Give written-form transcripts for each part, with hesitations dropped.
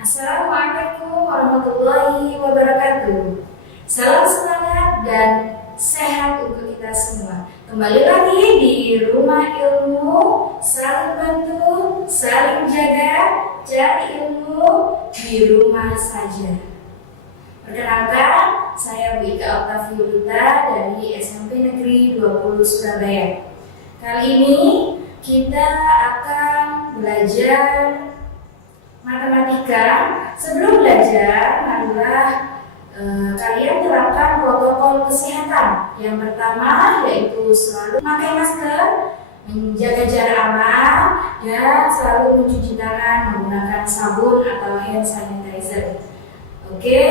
Assalamualaikum warahmatullahi wabarakatuh. Salam semangat dan sehat untuk kita semua. Kembali lagi di Rumah Ilmu, saling bantu, saling jaga, cari ilmu di rumah saja. Perkenalkan, saya Bu Ika Oktaviolita dari SMP Negeri 20 Surabaya. Kali ini kita akan belajar matematika. Sebelum belajar, marilah kalian terapkan protokol kesehatan. Yang pertama yaitu selalu memakai masker, menjaga jarak aman, dan selalu mencuci tangan menggunakan sabun atau hand sanitizer. Oke,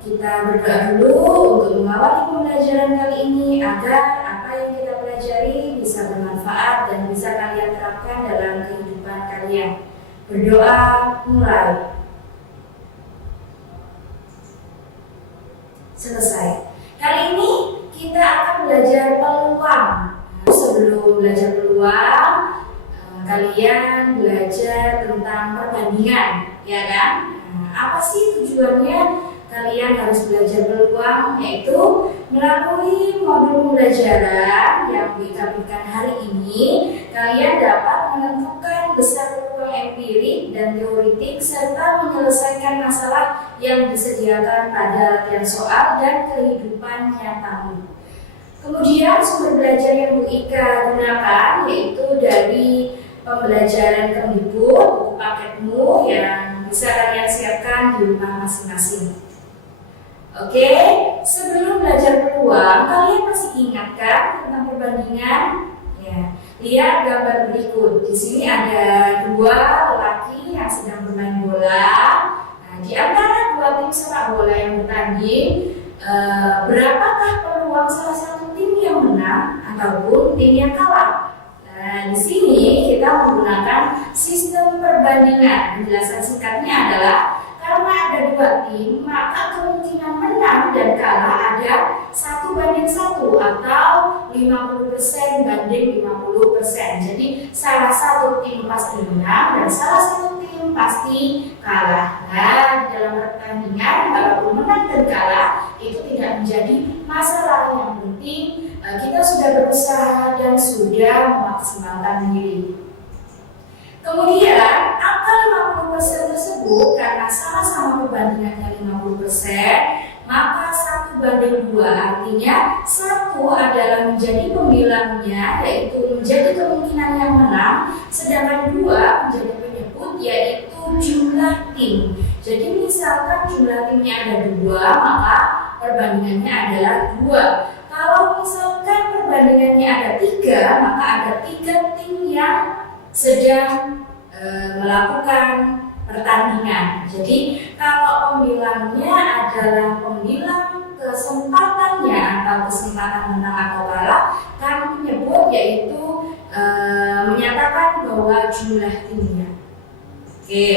kita berdoa dulu untuk mengawali pembelajaran kali ini agar apa yang kita pelajari bisa bermanfaat dan bisa kalian terapkan dalam kehidupan kalian. Berdoa mulai. Selesai. Kali ini kita akan belajar peluang. Sebelum belajar peluang, kalian belajar tentang perbandingan, ya kan? Apa sih tujuannya kalian harus belajar peluang? Yaitu melalui modul pembelajaran yang diberikan hari ini, kalian dapat menentukan besar peluang empirik dan teoritik serta menyelesaikan masalah yang disediakan pada latihan soal dan kehidupan nyatamu. Kemudian sumber belajar yang Bu Ika gunakan yaitu dari pembelajaran Kemdikbud, buku paketmu yang bisa kalian siapkan di rumah masing-masing. Oke, sebelum belajar peluang, kalian masih ingat kan tentang perbandingan? Ya, lihat gambar berikut. Di sini ada dua lelaki yang sedang bermain bola. Nah, di antara dua tim sepak bola yang bertanding, berapakah peluang salah satu tim yang menang ataupun tim yang kalah? Nah, di sini kita menggunakan sistem perbandingan. Penjelasan singkatnya adalah karena ada dua tim, maka kemungkinan menang dan kalah ada 1:1 atau 50% banding 50%. Jadi salah satu tim pasti menang dan salah satu tim pasti kalah. Nah, di dalam pertandingan walaupun menang dan kalah itu tidak menjadi masalah. Yang penting kita sudah berusaha dan sudah memaksimalkan diri. Kemudian angka 50% tersebut karena sama-sama perbandingannya 50%, maka 1:2 artinya 1 adalah menjadi pembilangnya yaitu menjadi kemungkinan yang menang, sedangkan 2 menjadi penyebut yaitu jumlah tim. Jadi misalkan jumlah timnya ada 2, maka perbandingannya adalah 2. Kalau misalkan perbandingannya ada 3, maka ada 3 tim yang sedang melakukan pertandingan. Jadi kalau pembilangnya adalah pembilang kesempatannya atau kesempatan menang atau kalah, kami menyebut yaitu menyatakan bahwa jumlah timnya. Oke.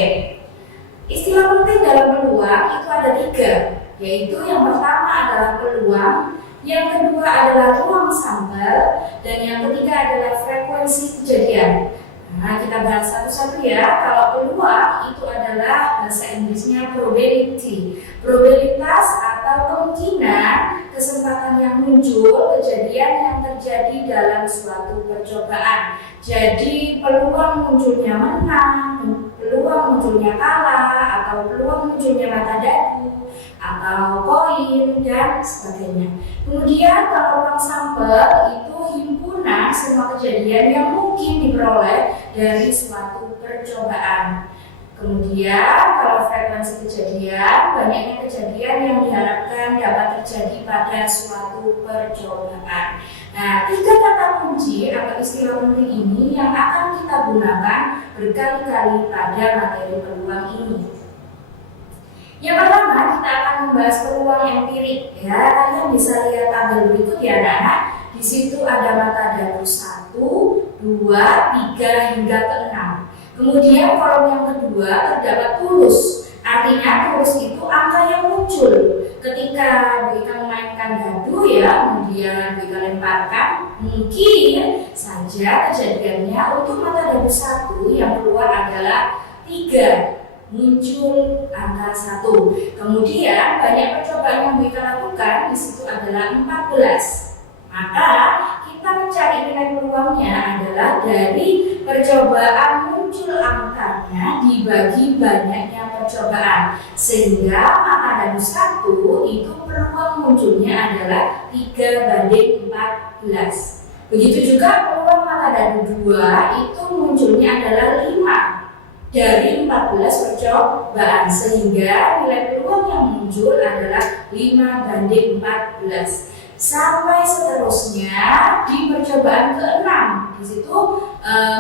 Istilah penting dalam peluang itu ada 3, yaitu yang pertama adalah peluang, yang kedua adalah ruang sampel, dan yang ketiga adalah frekuensi kejadian. Nah, kita bahas satu-satu ya. Kalau peluang itu adalah bahasa Inggrisnya probability. Probabilitas atau kemungkinan kesempatan yang muncul, kejadian yang terjadi dalam suatu percobaan. Jadi peluang munculnya menang, peluang munculnya kalah, atau peluang munculnya mata dagu, atau koin, dan sebagainya. Kemudian kalau ruang sampel itu himpunan semua kejadian yang mungkin diperoleh dari suatu percobaan. Kemudian kalau frekuensi kejadian, banyaknya kejadian yang diharapkan dapat terjadi pada suatu percobaan. Nah, 3 kata kunci atau istilah penting ini yang akan kita gunakan berkali-kali pada materi peluang ini. Yang pertama, kita akan membahas peluang empirik. Ya, kalian bisa lihat tabel berikut ya, anak-anak. Di situ ada mata dagu 1, 2, 3 hingga ke 6. Kemudian kolom yang kedua terdapat tulus. Artinya tulus itu angka yang muncul ketika Bu Ika memainkan dadu ya, kemudian Bu Ika lemparkan. Mungkin saja kejadiannya untuk mata dagu 1 yang keluar adalah 3. muncul angka 1. Kemudian banyak percobaan yang kita lakukan di situ adalah 14. Maka kita mencari nilai peluangnya adalah dari percobaan muncul angkanya dibagi banyaknya percobaan, sehingga maka dari 1 itu peluang munculnya adalah 3/14. Begitu juga peluang maka dari 2 itu munculnya adalah 5/14 percobaan, sehingga nilai peluang yang muncul adalah 5/14. Sampai seterusnya di percobaan ke-6, di situ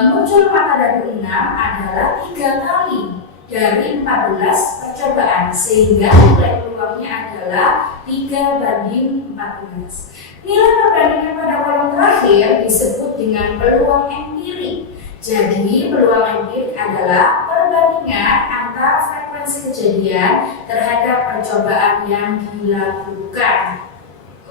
muncul maka dari 6 adalah 3 kali dari 14 percobaan, sehingga nilai peluangnya adalah 3/14. Nilai perbandingan pada kolom terakhir disebut dengan peluang empirik. Jadi peluang empirik adalah perbandingan antara frekuensi kejadian terhadap percobaan yang dilakukan.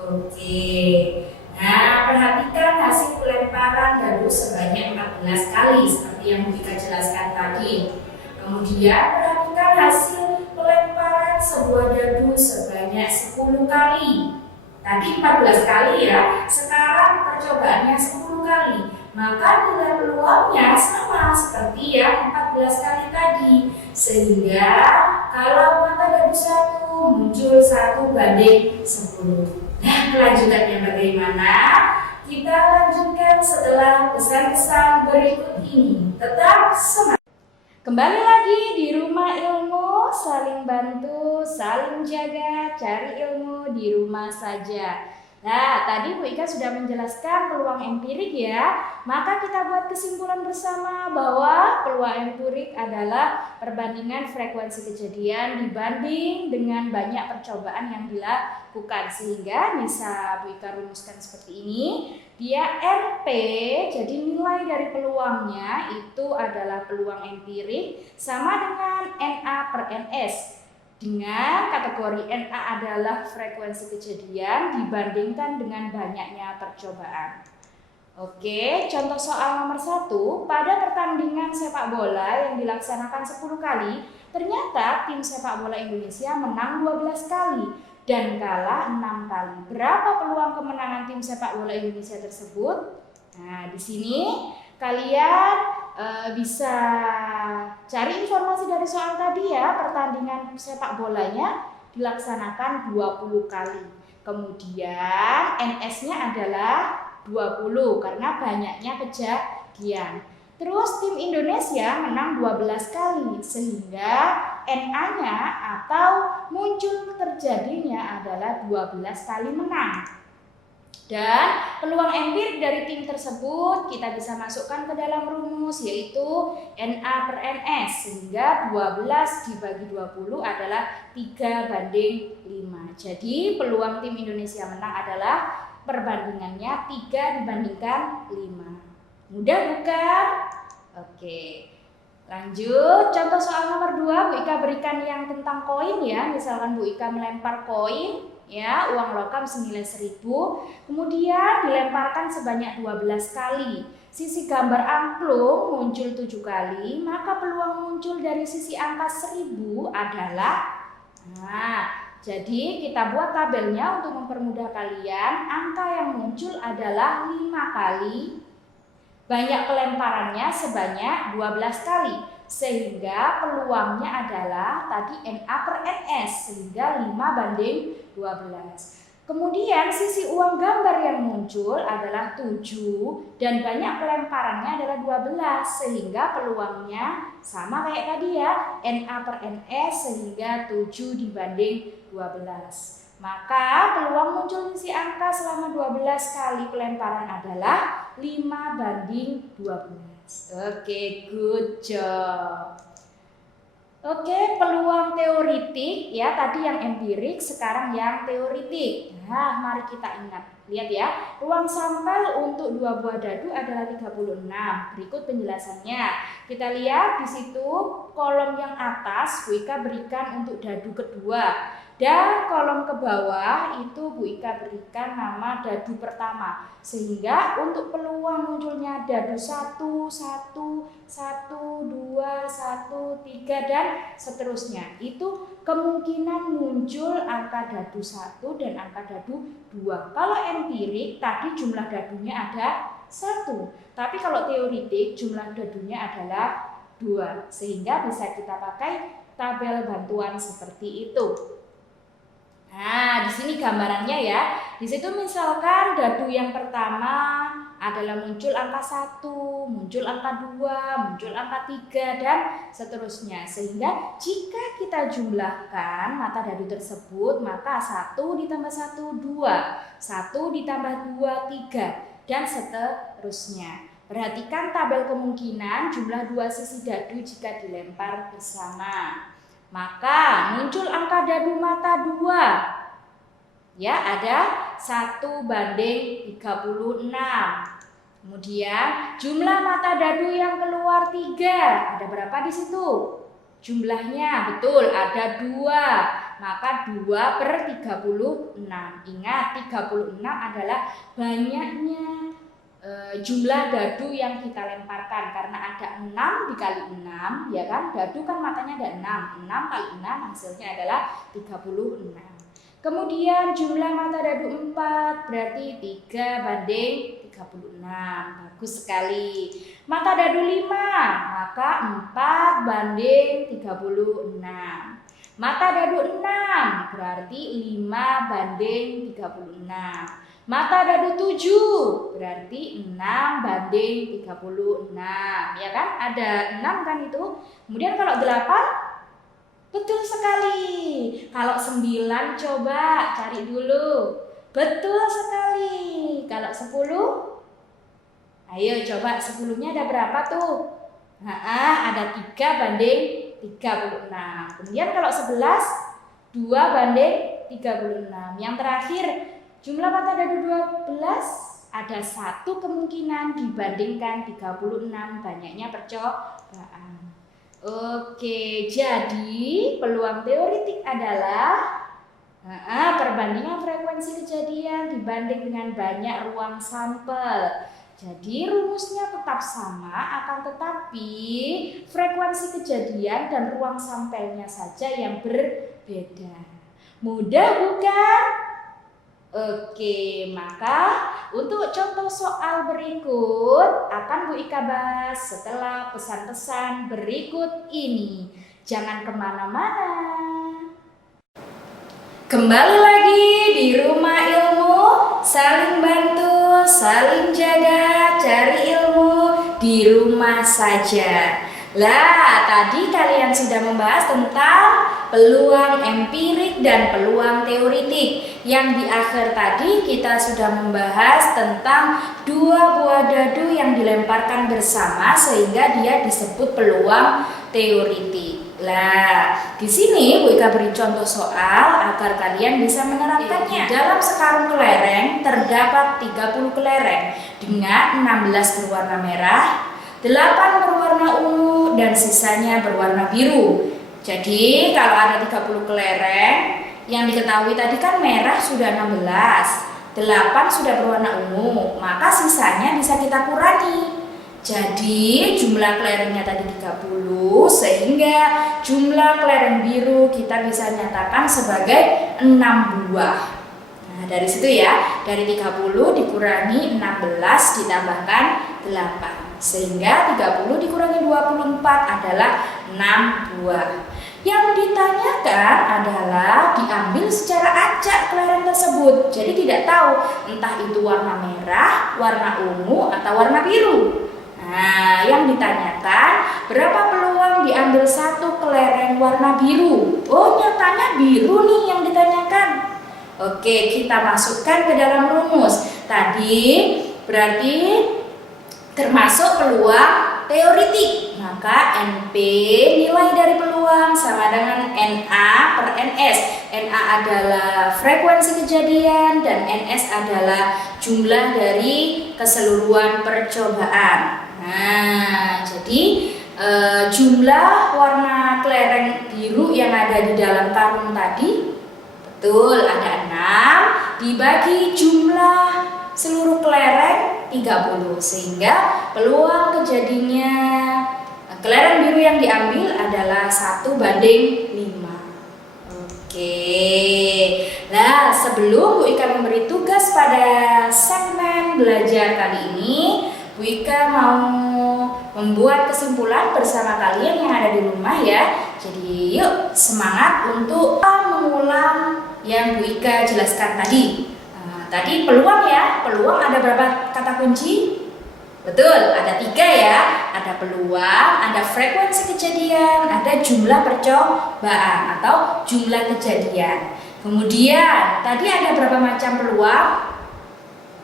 Oke, nah perhatikan hasil pelemparan dadu sebanyak 14 kali seperti yang kita jelaskan tadi. Kemudian perhatikan hasil pelemparan sebuah dadu sebanyak 10 kali. Tadi 14 kali ya, sekarang percobaannya 10 kali. Maka nilai peluangnya sama seperti yang 14 kali tadi. Sehingga kalau maka dari 1 muncul 1/10. Nah, kelanjutannya bagaimana? Kita lanjutkan setelah pesan-pesan berikut ini. Tetap semangat. Kembali lagi di Rumah Ilmu, saling bantu, saling jaga, cari ilmu di rumah saja. Nah, tadi Bu Ika sudah menjelaskan peluang empirik ya. Maka kita buat kesimpulan bersama bahwa peluang empirik adalah perbandingan frekuensi kejadian dibanding dengan banyak percobaan yang dilakukan. Sehingga bisa Bu Ika rumuskan seperti ini. Dia NP, jadi nilai dari peluangnya itu adalah peluang empirik sama dengan NA/NS. Dengan kategori NA adalah frekuensi kejadian dibandingkan dengan banyaknya percobaan. Oke, contoh soal nomor 1. Pada pertandingan sepak bola yang dilaksanakan 10 kali, ternyata tim sepak bola Indonesia menang 12 kali dan kalah 6 kali. Berapa peluang kemenangan tim sepak bola Indonesia tersebut? Nah, di sini kalian bisa cari informasi dari soal tadi ya. Pertandingan sepak bolanya dilaksanakan 20 kali. Kemudian NS-nya adalah 20 karena banyaknya kejadian. Terus tim Indonesia menang 12 kali sehingga NA-nya atau muncul terjadinya adalah 12 kali menang. Dan peluang empirik dari tim tersebut kita bisa masukkan ke dalam rumus, yaitu NA/NS, sehingga 12 dibagi 20 adalah 3/5. Jadi peluang tim Indonesia menang adalah perbandingannya 3 dibandingkan 5. Mudah bukan? Oke, lanjut. Contoh soal nomor 2, Bu Ika berikan yang tentang koin ya. Misalkan Bu Ika melempar koin ya, uang logam senilai 1.000, kemudian dilemparkan sebanyak 12 kali. Sisi gambar angklung muncul 7 kali, maka peluang muncul dari sisi angka 1.000 adalah, jadi kita buat tabelnya untuk mempermudah kalian. Angka yang muncul adalah 5 kali, banyak pelemparannya sebanyak 12 kali. Sehingga peluangnya adalah tadi NA/NS, sehingga 5/12. Kemudian sisi uang gambar yang muncul adalah 7 dan banyak pelemparannya adalah 12, sehingga peluangnya sama kayak tadi ya, NA/NS, sehingga 7 dibanding 12. Maka peluang muncul sisi angka selama 12 kali pelemparan adalah 5/12. Oke, good job. Oke, peluang teoritik ya, tadi yang empirik, sekarang yang teoritik. Nah, mari kita ingat. Lihat ya, ruang sampel untuk 2 buah dadu adalah 36. Berikut penjelasannya. Kita lihat di situ kolom yang atas Bu Ika berikan untuk dadu kedua. Dan kolom ke bawah itu Bu Ika berikan nama dadu pertama. Sehingga untuk peluang munculnya dadu 1, 1, 1, 2, 1, 3 dan seterusnya. Itu kemungkinan muncul angka dadu 1 dan angka dadu 2. Kalau empirik tadi jumlah dadunya ada 1. Tapi kalau teoritik jumlah dadunya adalah 2. Sehingga bisa kita pakai tabel bantuan seperti itu. Nah, di sini gambarannya ya. Di situ misalkan dadu yang pertama adalah muncul angka 1, muncul angka 2, muncul angka 3 dan seterusnya. Sehingga jika kita jumlahkan mata dadu tersebut, maka 1 ditambah 1 2, 1 ditambah 2 3 dan seterusnya. Perhatikan tabel kemungkinan jumlah 2 sisi dadu jika dilempar bersama. Maka muncul angka dadu mata 2. Ya, ada 1:36. Kemudian jumlah mata dadu yang keluar 3. Ada berapa di situ? Jumlahnya betul ada 2. Maka 2/36. Ingat 36 adalah banyaknya jumlah dadu yang kita lemparkan karena ada 6 dikali 6 ya kan, dadu kan matanya ada 6 kali 6 hasilnya adalah 36. Kemudian jumlah mata dadu 4 berarti 3/36. Bagus sekali. Mata dadu 5 maka 4/36. Mata dadu 6 berarti 5/36. Mata dadu 7 berarti 6/36. Ya kan? Ada 6 kan itu. Kemudian kalau 8 betul sekali. Kalau 9 coba cari dulu. Betul sekali. Kalau 10? Ayo coba 10-nya ada berapa tuh? Ada 3/36. Kemudian kalau 11 2/36. Yang terakhir jumlah mata dadu 12 ada 1 kemungkinan dibandingkan 36 banyaknya percobaan. Oke, jadi peluang teoritik adalah perbandingan frekuensi kejadian dibanding dengan banyak ruang sampel. Jadi rumusnya tetap sama, akan tetapi frekuensi kejadian dan ruang sampelnya saja yang berbeda. Mudah bukan? Oke, maka untuk contoh soal berikut akan Bu Ika bahas setelah pesan-pesan berikut ini. Jangan kemana-mana. Kembali lagi di Rumah Ilmu, saling bantu, saling jaga, cari ilmu di rumah saja. Lah, tadi kalian sudah membahas tentang peluang empirik dan peluang teoritik. Yang di akhir tadi kita sudah membahas tentang 2 buah dadu yang dilemparkan bersama sehingga dia disebut peluang teoritik. Lah, di sini Bu Ika beri contoh soal agar kalian bisa menerapkannya. Dalam sekarung kelereng terdapat 30 kelereng dengan 16 berwarna merah, 8 berwarna ungu dan sisanya berwarna biru. Jadi kalau ada 30 kelereng, yang diketahui tadi kan merah sudah 16, 8 sudah berwarna ungu, maka sisanya bisa kita kurangi. Jadi jumlah kelerengnya tadi 30, sehingga jumlah kelereng biru kita bisa nyatakan sebagai 6 buah. Nah, dari situ ya, dari 30 dikurangi 16 ditambahkan 8. Sehingga 30 dikurangi 24 adalah 6 buah. Yang ditanyakan adalah diambil secara acak kelereng tersebut. Jadi tidak tahu entah itu warna merah, warna ungu, atau warna biru. Nah, yang ditanyakan berapa peluang diambil 1 kelereng warna biru? Oh, nyatanya biru nih yang ditanyakan. Oke, kita masukkan ke dalam rumus. Tadi berarti termasuk peluang teoritik, maka NP nilai dari peluang sama dengan NA per NS. NA adalah frekuensi kejadian dan NS adalah jumlah dari keseluruhan percobaan. Nah, jadi jumlah warna kelereng biru yang ada di dalam karung tadi, betul, ada 6 dibagi jumlah seluruh kelereng 30, sehingga peluang kejadiannya kelereng biru yang diambil adalah 1:5. Oke. Nah, sebelum Bu Ika memberi tugas pada segmen belajar kali ini, Bu Ika mau membuat kesimpulan bersama kalian yang ada di rumah ya. Jadi yuk semangat untuk mengulang yang Bu Ika jelaskan tadi. Tadi peluang ya, peluang ada berapa kata kunci? Betul, ada 3 ya. Ada peluang, ada frekuensi kejadian, ada jumlah percobaan atau jumlah kejadian. Kemudian tadi ada berapa macam peluang?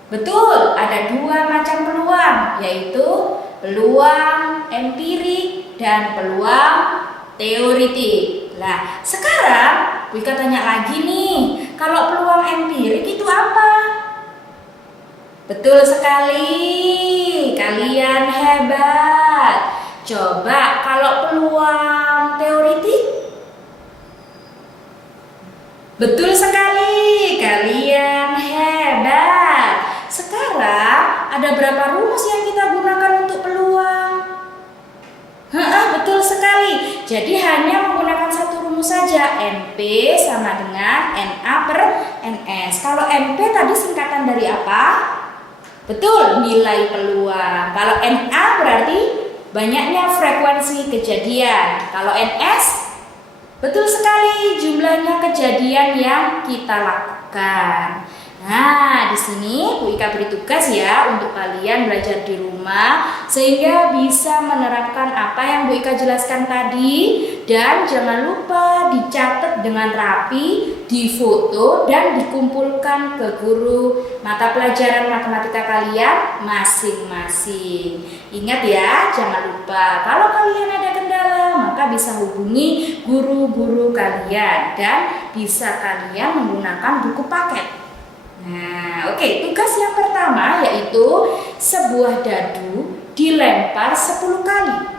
Betul, ada 2 macam peluang, yaitu peluang empirik dan peluang teoritik. Nah, sekarang Bu Ika tanya lagi nih, kalau peluang empirik itu apa? Betul sekali, kalian hebat. Coba kalau peluang teoritik? Betul sekali, kalian hebat. Sekarang ada berapa rumus yang kita gunakan untuk peluang? Betul sekali. Jadi hanya menggunakan satu rumus saja, NP sama dengan NA per NS. Kalau NP tadi singkatan dari apa? Betul, nilai peluang. Kalau NA berarti banyaknya frekuensi kejadian. Kalau NS, betul sekali, jumlahnya kejadian yang kita lakukan. Nah, di sini Bu Ika beri tugas ya untuk kalian belajar di rumah sehingga bisa menerapkan apa yang Bu Ika jelaskan tadi, dan jangan lupa dicatat dengan rapi, difoto dan dikumpulkan ke guru mata pelajaran matematika kalian masing-masing. Ingat ya, jangan lupa kalau kalian ada kendala maka bisa hubungi guru-guru kalian dan bisa kalian menggunakan buku paket. Nah, oke, tugas yang pertama yaitu sebuah dadu dilempar 10 kali.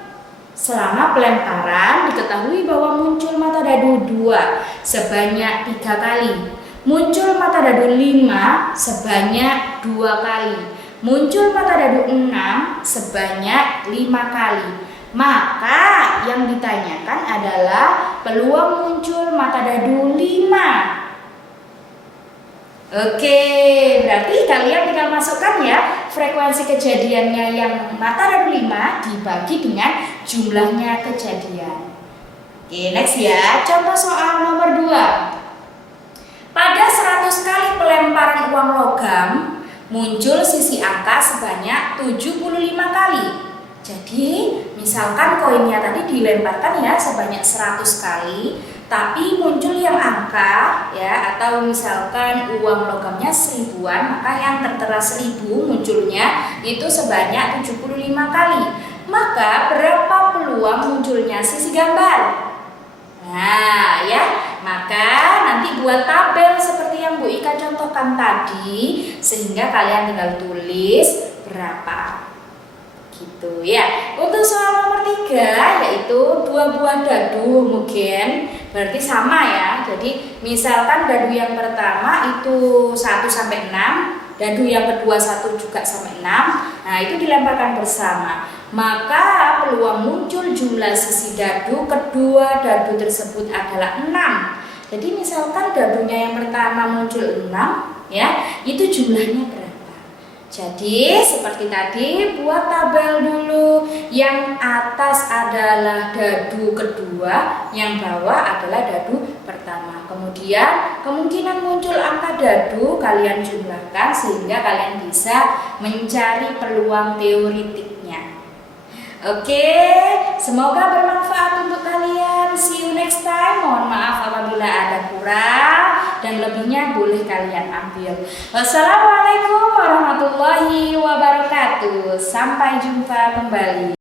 Selama pelemparan diketahui bahwa muncul mata dadu 2 sebanyak 3 kali, muncul mata dadu 5 sebanyak 2 kali, muncul mata dadu 6 sebanyak 5 kali. Maka yang ditanyakan adalah peluang muncul mata dadu 5. Oke, berarti kalian tinggal masukkan ya frekuensi kejadiannya yang mata dadu 5 dibagi dengan jumlahnya kejadian. Oke, next ya. Contoh soal nomor 2. Pada 100 kali pelemparan uang logam, muncul sisi angka sebanyak 75 kali. Jadi, misalkan koinnya tadi dilemparkan ya sebanyak 100 kali, tapi muncul yang angka ya, atau misalkan uang logamnya 1000-an, maka yang tertera 1000 munculnya itu sebanyak 75 kali. Maka berapa peluang munculnya sisi gambar? Nah ya, maka nanti buat tabel seperti yang Bu Ika contohkan tadi, sehingga kalian tinggal tulis berapa. Gitu ya. Untuk soal nomor 3 yaitu 2 buah dadu mungkin berarti sama ya. Jadi misalkan dadu yang pertama itu 1 sampai 6, dadu yang kedua 1 juga sampai 6. Nah, itu dilemparkan bersama. Maka peluang muncul jumlah sisi dadu kedua dadu tersebut adalah 6. Jadi misalkan dadunya yang pertama muncul 6 ya, itu jumlahnya berapa? Jadi seperti tadi, buat tabel dulu. Yang atas adalah dadu kedua, yang bawah adalah dadu pertama. Kemudian kemungkinan muncul angka dadu kalian jumlahkan sehingga kalian bisa mencari peluang teoritiknya. Oke, semoga bermanfaat untuk kalian. See you next time. Mohon maaf apabila ada kurang dan lebihnya boleh kalian ambil. Wassalamualaikum warahmatullahi wabarakatuh. Sampai jumpa kembali.